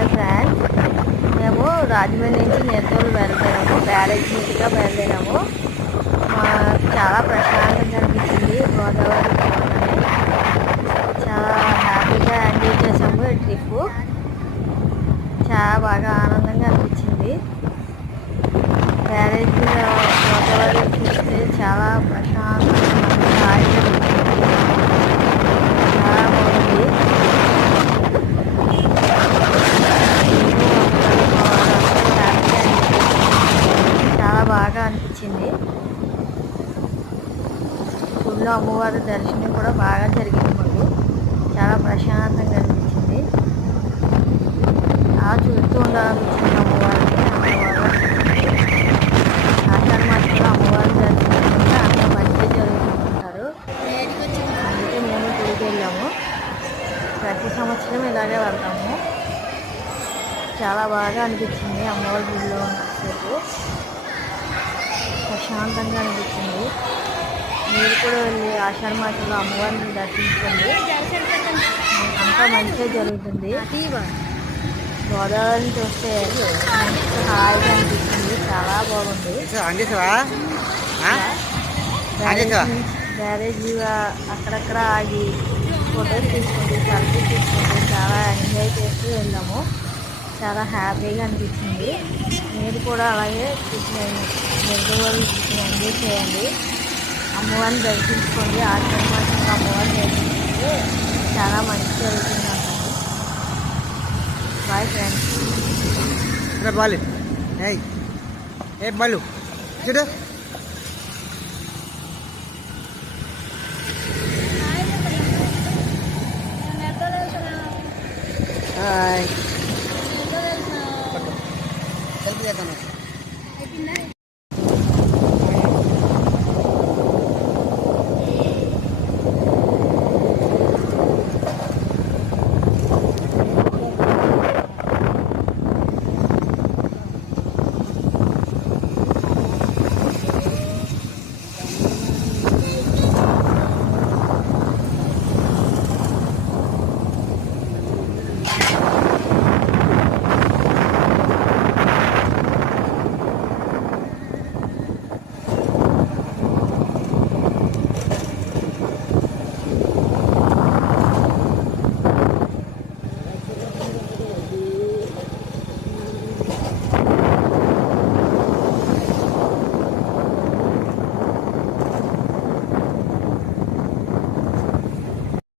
Hi friends, మేము రాజమండ్రి నుంచి నేతూరు బయలుదేరాము. బ్యారేజ్ మీదుగా బయలుదేరాము. చాలా ప్రశాంతంగా అనిపించింది. గోదావరి చూడగానే చాలా హ్యాపీగా ఎంజాయ్ చేసాము. ఈ ట్రిప్ చాలా బాగా ఆనందంగా అనిపించింది. బ్యారేజ్ గోదావరి చూస్తే చాలా ప్రశాంతంగా హాయిగా అనిపించింది. చాలా బాగుంది. చాలా బాగా అనిపించింది. గుడిలో అమ్మవారి దర్శనం కూడా బాగా జరిగింది. మాకు చాలా ప్రశాంతంగా అనిపించింది. చూస్తూ ఉండాలనిపించింది అమ్మవారిని. ఆషాఢ మాసంలో అమ్మవారి దర్శనం కూడా అంత మంచిగా జరుగుతుంటారు. అందుకే మేము గుడికి వెళ్ళాము. ప్రతి సంవత్సరం ఇలాగే వెళ్తాము. చాలా బాగా అనిపించింది. అమ్మవారి గుడిలో ఉన్నసేపు ప్రశాంతంగా అనిపించింది. మీరు కూడా వెళ్ళి ఆషాఢ మాసంలో అమ్మవారిని దర్శించుకోండి. అంతా మంచిగా జరుగుతుంది. గోదావరిని చూస్తే హాయిగా అనిపించింది. చాలా బాగుంది. బ్యారేజ్ అక్కడక్కడ ఆగి ఫోటోస్ తీసుకుంటూ సెల్ఫీ తీసుకుంటూ చాలా ఎంజాయ్ చేస్తూ వెళ్ళాము. చాలా హ్యాపీగా అనిపించింది. మీరు కూడా అలాగే నిర్గోలు ఎంజాయ్ చేయండి. అమ్మవారిని దర్శించుకోండి. ఆషాఢ మాసంలో అమ్మవారిని దర్శించుకుంటే చాలా మంచి జరుగుతుంది అంటారు. Boy friends. బాలు ఏ బాలు చూడు. హాయ్ సెల్ఫీ చేద్దాం.